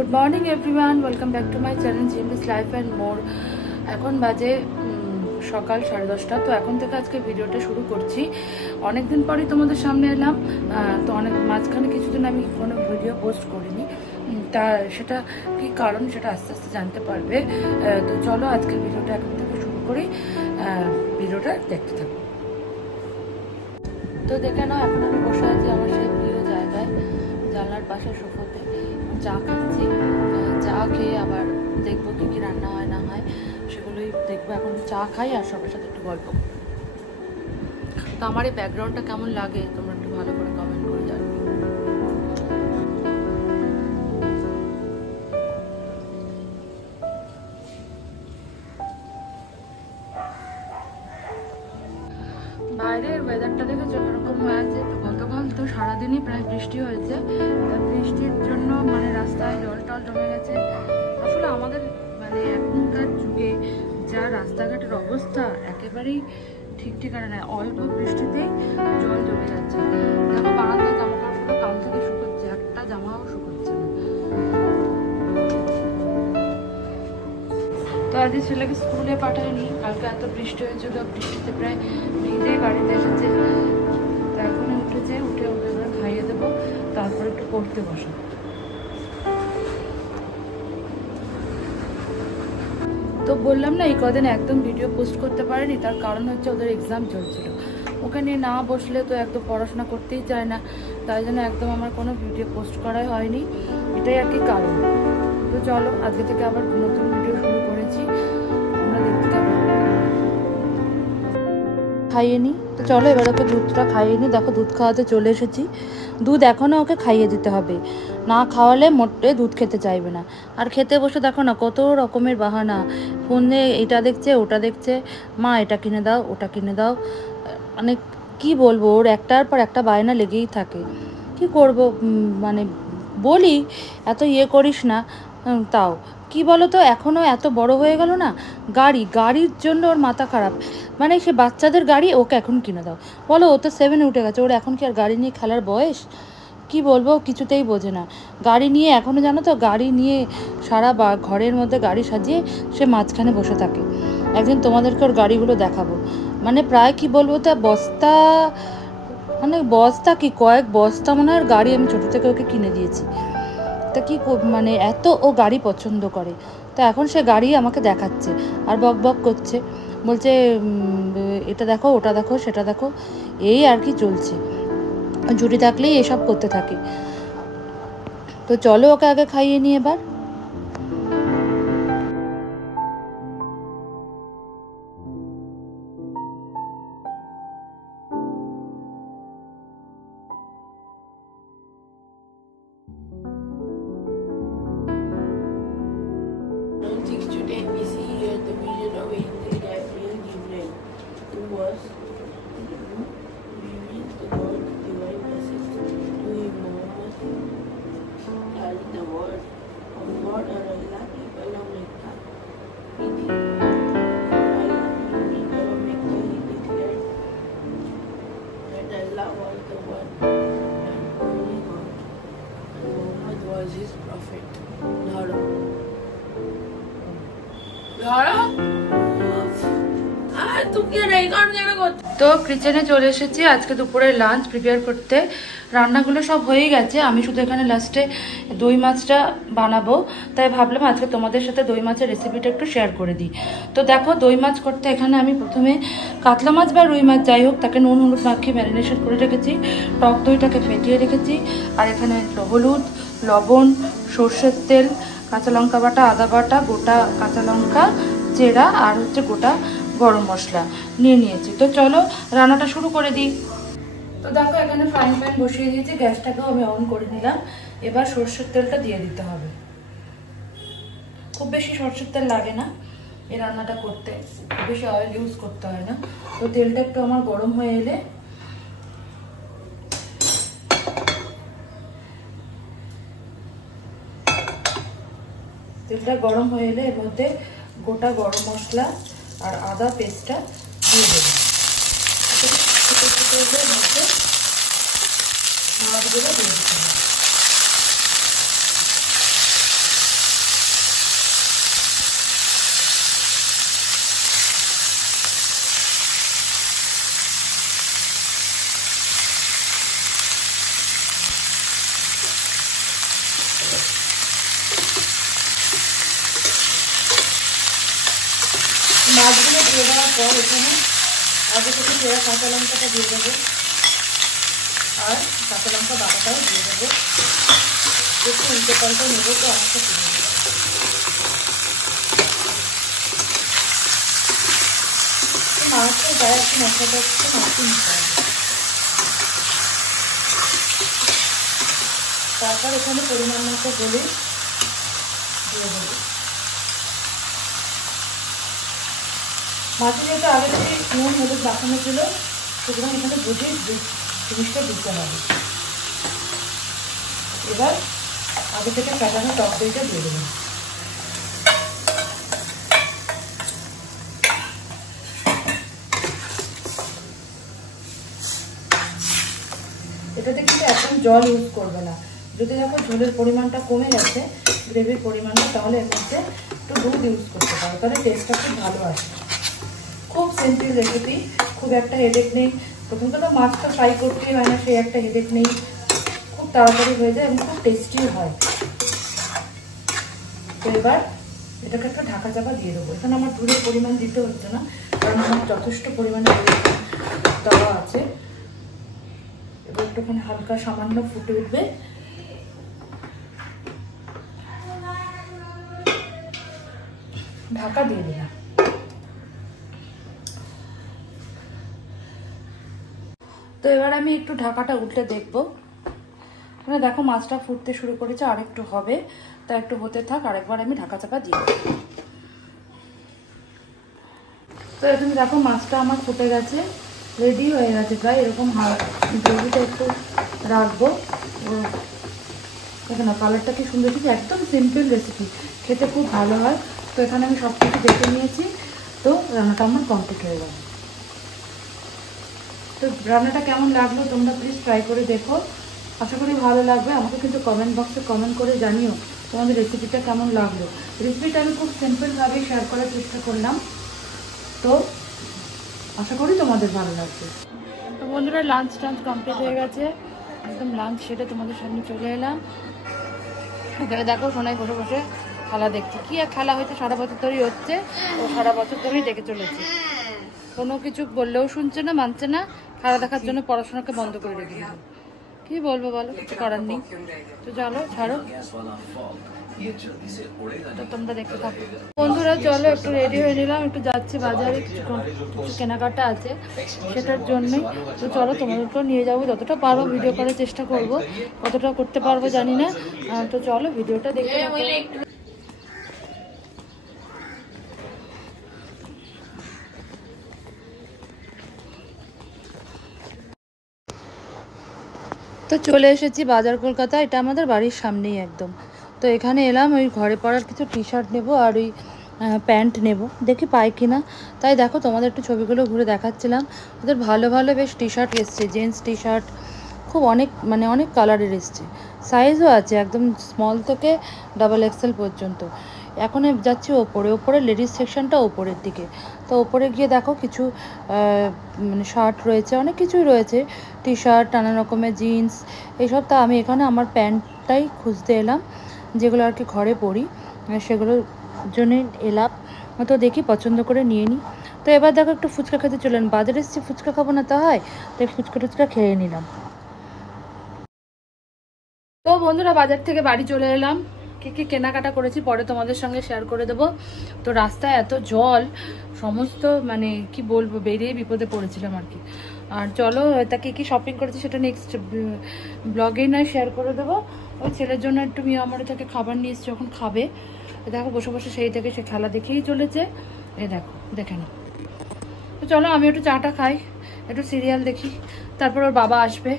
Good morning everyone, welcome back to my channel GMS life and more. এখন বাজে সকাল 10:30। তো এখন থেকে আজকে ভিডিওটা শুরু করছি। অনেক দিন পরই তোমাদের সামনে এলাম। তো অনেক মাঝখানে কিছুদিন আমি কোনো ভিডিও পোস্ট করিনি, তা সেটা কি কারণ সেটা আস্তে আস্তে জানতে পারবে। তো চলো আজকের ভিডিওটা এখন থেকে শুরু করি, ভিডিওটা দেখতে থাকো। তো দেখে নাও, এখন আমি বসে আছি আমার সেই প্রিয় জায়গায়, জানলার পাশে সোফাতে চা খাচ্ছি। চা খেয়ে আবার দেখবো কি কি রান্না হয় না হয়, সেগুলোই দেখবো। এখন চা খাই আর সবার সাথে একটু গল্প। তো আমার এই ব্যাকগ্রাউন্ডটা কেমন লাগে তোমরা একটু ভালো করে কমেন্ট করে জানো। বাইরের ওয়েদারটা দেখেছো এরকম হয়ে আছে। তো গতকাল তো সারাদিনই প্রায় বৃষ্টি হয়েছে। বৃষ্টির জন্য মানে রাস্তায় জল টল জমে গেছে। আসলে আমাদের মানে এখনকার যুগে যা রাস্তাঘাটের অবস্থা একেবারেই ঠিক ঠিকানা নেই। অল্প বৃষ্টিতেই জল জমে যাচ্ছে। দেখো বারান্দায় জামা কাপড়গুলো কাল থেকে শুকোচ্ছে, একটা জামাও শুকোচ্ছে না। তো আজকে ছেলেকে স্কুলে পাঠায়নি, কালকে এত বৃষ্টি হয়েছিল, বৃষ্টিতে প্রায় ভিজেই বাড়িতে এসেছে। তো এখনই উঠে ওকে এবার খাইয়ে দেবো, তারপর একটু পড়তে বসো। তো বললাম না এই কদিন একদম ভিডিও পোস্ট করতে পারিনি, তার কারণ হচ্ছে ওদের এক্সাম চলছিল। ওকে নিয়ে না বসলে তো একদম পড়াশোনা করতেই চায় না, তাই জন্য একদম আমার কোনো ভিডিও পোস্ট করাই হয়নি। এটাই আর কি কারণ। তো চলো আজকে থেকে আবার নতুন ভিডিও শুরু করেছি, আমরা দেখতে থাকবো। খাইয়ে নি, তো চলো এবার ওকে দুধটা খাইয়ে নি। দেখো দুধ খাওয়াতে চলে এসেছি। দুধ এখনও ওকে খাইয়ে দিতে হবে, না খাওয়ালে মোটে দুধ খেতে চাইবে না। আর খেতে বসে দেখো না কত রকমের বাহানা, ফোনে এটা দেখছে ওটা দেখছে, মা এটা কিনে দাও ওটা কিনে দাও। মানে কি বলবো, ওর একটার পর একটা বায়না লেগেই থাকে। কি করব, মানে বলি এত করিস না, তাও কি বলো তো, এখনও এত বড় হয়ে গেল না, গাড়ির জন্য ওর মাথা খারাপ। মানে সে বাচ্চাদের গাড়ি ওকে এখন কিনে দাও, বলো ও তো 7-এ উঠে গেছে, ওর এখন কি আর গাড়ি নিয়ে খেলার বয়স? কি বলবো, কিছুতেই বোঝে না। গাড়ি নিয়ে এখনও জানো তো, গাড়ি নিয়ে সারা ঘরের মধ্যে গাড়ি সাজিয়ে সে মাঝখানে বসে থাকে। একদিন তোমাদেরকে ওর গাড়িগুলো দেখাবো। মানে প্রায় কি বলবো, তা বস্তা, মানে বস্তা কি কয়েক বস্তা মনে হয় গাড়ি আমি ছোটো থেকে ওকে কিনে দিয়েছি। তা কি মানে এত ও গাড়ি পছন্দ করে। তো এখন সে গাড়ি আমাকে দেখাচ্ছে আর বক বক করছে, বলছে এটা দেখো ওটা দেখো সেটা দেখো, এই আর কি চলছে। জুটি থাকলেই এসব করতে থাকে। তো চলো ওকে আগে খাইয়ে নিই এবার। তো কিচেনে চলে এসেছি আজকে দুপুরের লাঞ্চ প্রিপেয়ার করতে। রান্নাগুলো সব হয়ে গেছে, আমি শুধু এখানে লাস্টে দই মাছটা বানাবো, তাই ভাবলাম আজকে তোমাদের সাথে দই মাছের রেসিপিটা একটু শেয়ার করে দিই। তো দেখো দই মাছ করতে এখানে আমি প্রথমে কাতলা মাছ বা রুই মাছ যাই হোক তাকে নুন হলুদ মাখিয়ে ম্যারিনেশন করে রেখেছি, টক দইটাকে ফেটিয়ে রেখেছি, আর এখানে হলুদ লবণ সর্ষের তেল কাঁচা লঙ্কা বাটা আদা বাটা গোটা কাঁচা লঙ্কা চেরা আর হচ্ছে গোটা গরম মশলা নিয়েছি। তো চলো রান্নাটা শুরু করে দিই। তো দেখো এখানে ফ্রাইং প্যান বসিয়ে দিয়েছি, গ্যাসটাকেও আমি অন করে নিলাম। এবার সর্ষের তেলটা দিয়ে দিতে হবে। খুব বেশি সর্ষের তেল লাগে না এই রান্নাটা করতে, খুব বেশি অয়েল ইউজ করতে হয় না। তো তেলটা একটু আমার গরম হয়ে এলে এর মধ্যে গোটা গরম মশলা আর আদা পেস্টটা দিয়ে দেবো। মধ্যে মাছগুলো দিয়ে দিতে হবে। দেওয়ার পর এখানে আগে থেকে পেঁয়াজ কাঁচা লঙ্কাটা দিয়ে দেবো, আর কাঁচা লঙ্কা বাটাটাও দিয়ে দেবো। একটু উল্টে পাল্টে নেবো তো অনেকটা কিনে নেবো। মাছটা গায়ে একটু মশলাটা একটু মাছটি নিতে হবে। তারপর এখানে পরিমাণ মতো গলে দিয়ে দেবো। মাছে যেহেতু আগে থেকে নুন হলুদ মাখানো ছিল, সুতরাং এখানে বুঝে জিনিসটা দিতে হবে। এবার আগে থেকে কাটানো টক দইটা দিয়ে দেবেন। এটাতে কিন্তু একদম জল ইউজ করবে না। যদি দেখো ঝোলের পরিমাণটা কমে গেছে, গ্রেভির পরিমাণটা, তাহলে এর মধ্যে একটু দুধ ইউজ করতে পারো, তাহলে টেস্টটা খুব ভালো আসে। খুব সিম্পল রেসিপি, খুব একটা হেডেক নেই। প্রথম কথা মাছটা ফ্রাই করতেই হয় না, সেই একটা হেডেক নেই, খুব তাড়াতাড়ি হয়ে যায় এবং খুব টেস্টিও হয়। তো এবার এটাকে একটা ঢাকা চাপা দিয়ে দেবো। এখানে আমার দুধের পরিমাণ দিতে হচ্ছে না, কারণ আমার যথেষ্ট পরিমাণে দেওয়া আছে। এবার একটুখানি হালকা সামান্য ফুটে উঠবে, ঢাকা দিয়ে দিলাম। তো এবার আমি একটু ঢাকাটা উল্টে দেখবো। মানে দেখো মাছটা ফুটতে শুরু করেছে, আর একটু হবে, তা একটু হতে থাক, আরেকবার আমি ঢাকা চাপা দিয়ে দেবো। তো এখানে দেখো মাছটা আমার ফুটে গেছে, রেডি হয়ে গেছে প্রায়। এরকম গ্রেভিটা একটু রাখবো। দেখো না কালারটা কি সুন্দর এসেছে। একদম সিম্পল রেসিপি, খেতে খুব ভালো হয়। তো এখানে আমি সব কিছু দেখে নিয়েছি, তো রান্নাটা আমার কমপ্লিট হয়ে গেল। তো রান্নাটা কেমন লাগলো তোমরা প্লিজ ট্রাই করে দেখো, আশা করি ভালো লাগবে। আমাকে কিন্তু কমেন্ট বক্সে কমেন্ট করে জানিও তোমাদের রেসিপিটা কেমন লাগলো। রেসিপিটা আমি খুব সিম্পলভাবে শেয়ার করার চেষ্টা করলাম, তো আশা করি তোমাদের ভালো লাগবে। তো বন্ধুরা লাঞ্চ কমপ্লিট হয়ে গেছে, একদম লাঞ্চ সেরে তোমাদের সামনে চলে এলাম। এখানে দেখো সোনাই বসে বসে খেলা দেখছে। কি আর খেলা হয়েছে, সারা বছর ধরেই হচ্ছে, ও সারা বছর ধরেই দেখে চলেছে। কোনো কিছু বললেও শুনছে না, মানছে না। খেলা দেখার জন্য পড়াশোনাকে বন্ধ করে রেখে দিল। কি বলবো বলো, কিছু করার নেই। তো চলো ছাড়ো, তো তোমরা দেখতে থাকো। বন্ধুরা চলো একটু রেডি হয়ে নিলাম, একটু যাচ্ছি বাজারে, কিছু কেনাকাটা আছে সেটার জন্যই। তো চলো তোমাদেরকেও নিয়ে যাবো, যতটা পারবো ভিডিও করার চেষ্টা করব, কতটা করতে পারবো জানি না। তো চলো ভিডিওটা দেখতে থাকো। তো চলে এসেছি বাজার কলকাতা, এটা আমাদের বাড়ির সামনেই একদম। তো এখানে এলাম, ওই ঘরে পরার কিছু টি শার্ট নেবো আর ওই প্যান্ট নেব, দেখি পাই কিনা। তাই দেখো তোমাদের একটু ছবিগুলো ঘুরে দেখাচ্ছিলাম। ওদের ভালো ভালো বেশ টি শার্ট এসছে, জেন্টস টি শার্ট, খুব অনেক কালারের এসছে, সাইজও আছে একদম স্মল থেকে ডাবল এক্সেল পর্যন্ত। এখন যাচ্ছি ওপরে লেডিস সেকশনটা ওপরের দিকে। তো ওপরে গিয়ে দেখো কিছু মানে শার্ট রয়েছে, অনেক কিছুই রয়েছে, টি শার্ট, নানা রকমের জিন্স এইসব। তা আমি এখানে আমার প্যান্টটাই খুঁজতে এলাম, যেগুলো আর কি ঘরে পরি, সেগুলোর জন্য এলাম। তো দেখি পছন্দ করে নিয়ে নিই। তো এবার দেখো একটু ফুচকা খেতে চলেন, বাজারে এসেছি ফুচকা খাবো না তা হয়, তাই ফুচকা খেয়ে নিলাম। তো বন্ধুরা বাজার থেকে বাড়ি চলে এলাম, কি কেনাকাটা করেছি পরে তোমাদের সঙ্গে শেয়ার করে দেবো। তো রাস্তায় এত জল, সমস্ত মানে কি বলবো, বেরিয়ে বিপদে পড়েছিলাম আর কি। আর চলো তা কি শপিং করেছি সেটা নেক্সট ব্লগেই নয় শেয়ার করে দেবো। ওই ছেলের জন্য একটু মিয়ামরে থেকে খাবার নিয়ে এসেছি, যখন খাবে দেখো বসে বসে সেই থেকে সে খেলা দেখেই চলেছে। এ দেখো, দেখে নাও। তো চলো আমি একটু চাটা খাই, একটু সিরিয়াল দেখি, তারপর ওর বাবা আসবে,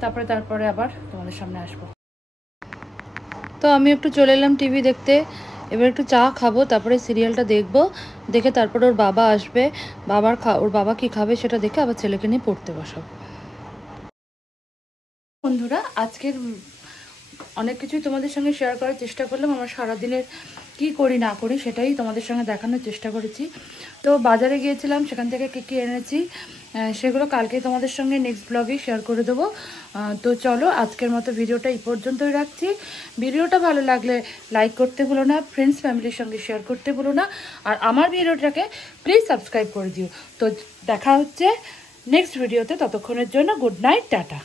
তারপরে আবার তোমাদের সামনে আসবো। তো আমি একটু চলে এলাম টিভি দেখতে, এবার একটু চা খাবো, তারপরে সিরিয়ালটা দেখবো, দেখে তারপরে ওর বাবা আসবে, ওর বাবা কি খাবে সেটা দেখে আবার ছেলেকে নিয়ে পড়তে বসাবো। বন্ধুরা আজকের অনেক কিছুই তোমাদের সঙ্গে শেয়ার করার চেষ্টা করলাম। আমার সারাদিনের কি করি না করি সেটাই তোমাদের সঙ্গে দেখানোর চেষ্টা করেছি। তো বাজারে গিয়েছিলাম, সেখান থেকে কী এনেছি সেগুলো কালকে তোমাদের সঙ্গে নেক্সট ব্লগে শেয়ার করে দেবো। তো চলো আজকের মতো ভিডিওটা এই পর্যন্তই রাখছি। ভিডিওটা ভালো লাগলে লাইক করতে ভুলো না, ফ্রেন্ডস ফ্যামিলির সঙ্গে শেয়ার করতে ভুলো না, আর আমার ভিডিওটাকে প্লিজ সাবস্ক্রাইব করে দিও। তো দেখা হচ্ছে নেক্সট ভিডিওতে, ততক্ষণের জন্য গুড নাইট, টাটা।